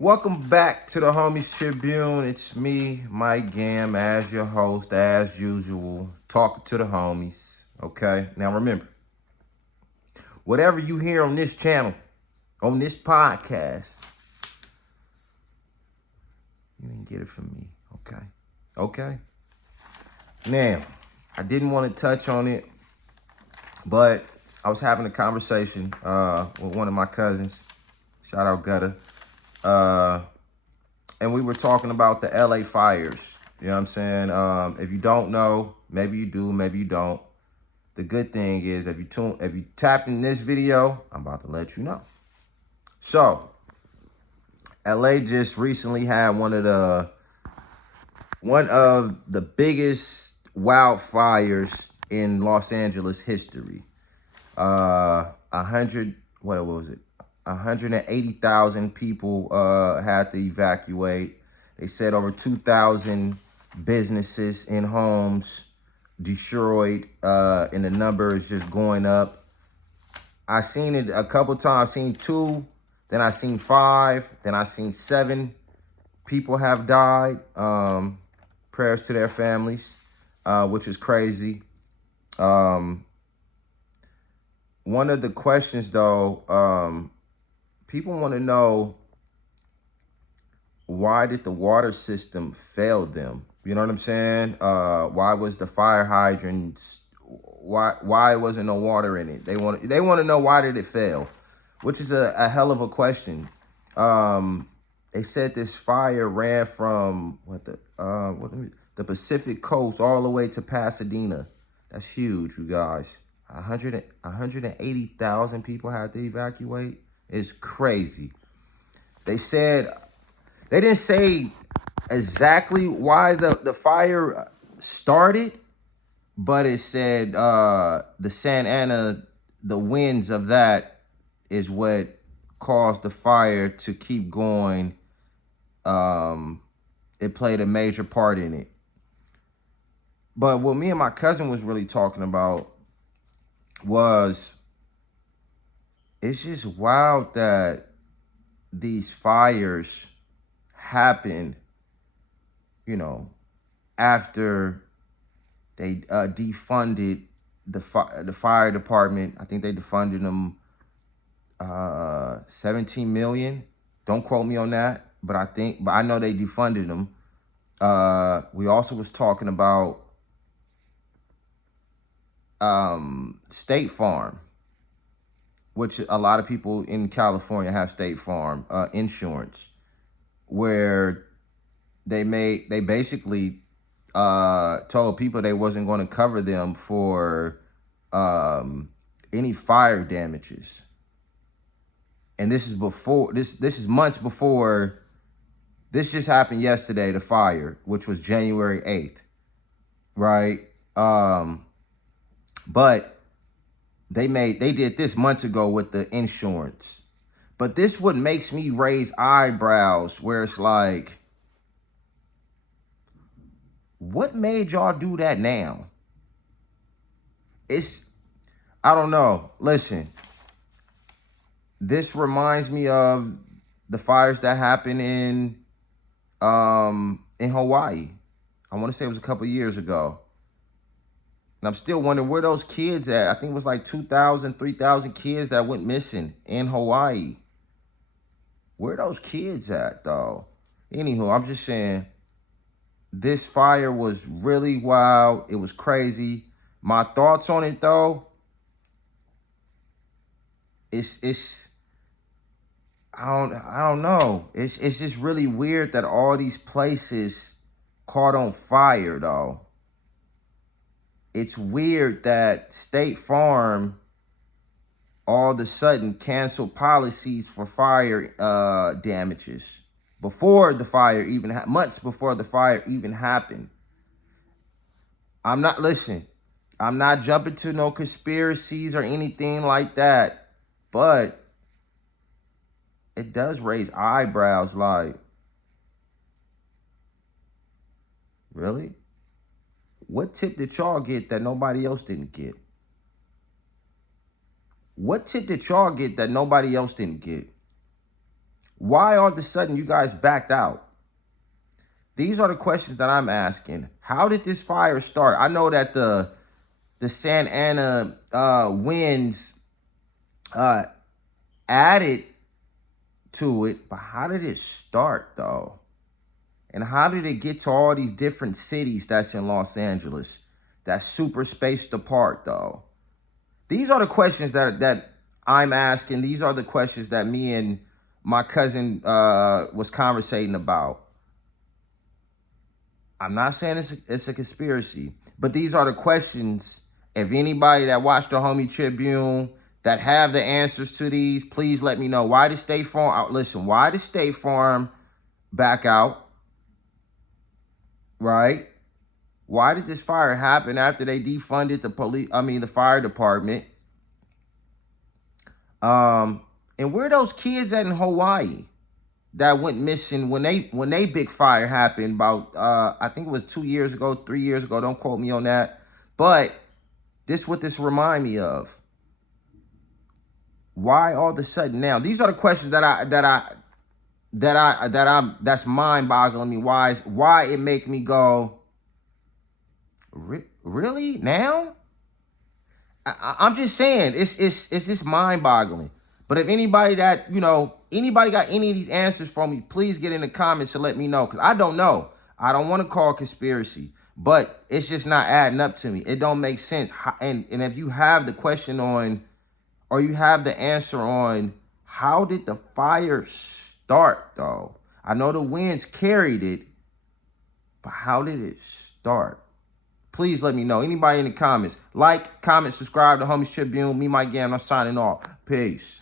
Welcome back to the Homies Tribune. It's me, Mike Gam, as your host, as usual, talking to the homies. Okay, now remember, whatever you hear on this channel, on this podcast, you didn't get it from me. Okay. Now, I didn't want to touch on it, but I was having a conversation with one of my cousins. Shout out Gutter. And we were talking about the LA fires. You know what I'm saying? If you don't know, maybe you do, maybe you don't. The good thing is if you tapped in this video, I'm about to let you know. So, LA just recently had one of the biggest wildfires in Los Angeles history. 180,000 people had to evacuate. They said over 2,000 businesses and homes destroyed, and the number is just going up. I seen it a couple times. I seen 2, then I seen 5, then I seen 7 people have died. Prayers to their families, which is crazy. One of the questions, though, people want to know, why did the water system fail them? You know what I'm saying? Why was the fire hydrants? Why wasn't no water in it? They want to know, why did it fail? Which is a hell of a question. They said this fire ran from the Pacific coast all the way to Pasadena. That's huge, you guys. 180,000 people had to evacuate. It's crazy. They didn't say exactly why the fire started, but it said the Santa Ana, the winds of that is what caused the fire to keep going. It played a major part in it. But what me and my cousin was really talking about was, it's just wild that these fires happen, after they defunded the fire department. I think they defunded them 17 million. Don't quote me on that, but I know they defunded them. We also was talking about State Farm, which a lot of people in California have State Farm insurance, where they basically told people they wasn't going to cover them for any fire damages. And this is months before. This just happened yesterday, the fire, which was January 8th, right? But they did this months ago with the insurance. But this what makes me raise eyebrows, where it's like, what made y'all do that now? I don't know. Listen, this reminds me of the fires that happened in Hawaii. I want to say it was a couple years ago. And I'm still wondering where those kids at. I think it was like 2,000, 3,000 kids that went missing in Hawaii. Where those kids at, though? Anywho, I'm just saying, this fire was really wild. It was crazy. My thoughts on it, though, I don't know. It's just really weird that all these places caught on fire, though. It's weird that State Farm all of a sudden canceled policies for fire damages before the fire even months before the fire even happened. I'm not jumping to no conspiracies or anything like that, but it does raise eyebrows. Like, really? What tip did y'all get that nobody else didn't get? What tip did y'all get that nobody else didn't get? Why all of a sudden you guys backed out? These are the questions that I'm asking. How did this fire start? I know that the Santa Ana winds uh, added to it, but how did it start though? And how did it get to all these different cities that's in Los Angeles that's super spaced apart though? These are the questions that I'm asking. These are the questions that me and my cousin was conversating about. I'm not saying it's a conspiracy, but these are the questions. If anybody that watched the Homie Tribune that have the answers to these, please let me know. Why did State Farm, listen, why did State Farm back out, right? Why did this fire happen after they defunded the fire department? And where are those kids at in Hawaii that went missing when they big fire happened about I think it was 2 years ago, 3 years ago. Don't quote me on that. But this what this remind me of. Why all of a sudden now? These are the questions that's mind boggling me. Why it make me go, really now? I'm just saying it's just mind boggling. But if anybody anybody got any of these answers for me, please get in the comments to let me know, because I don't know. I don't want to call conspiracy, but it's just not adding up to me. It don't make sense. And if you have the question on, or you have the answer on, how did the fire start though? I know the winds carried it, but how did it start? Please let me know. Anybody in the comments. Like, comment, subscribe to Homies Tribune. Me, Mike Gam. I'm signing off. Peace.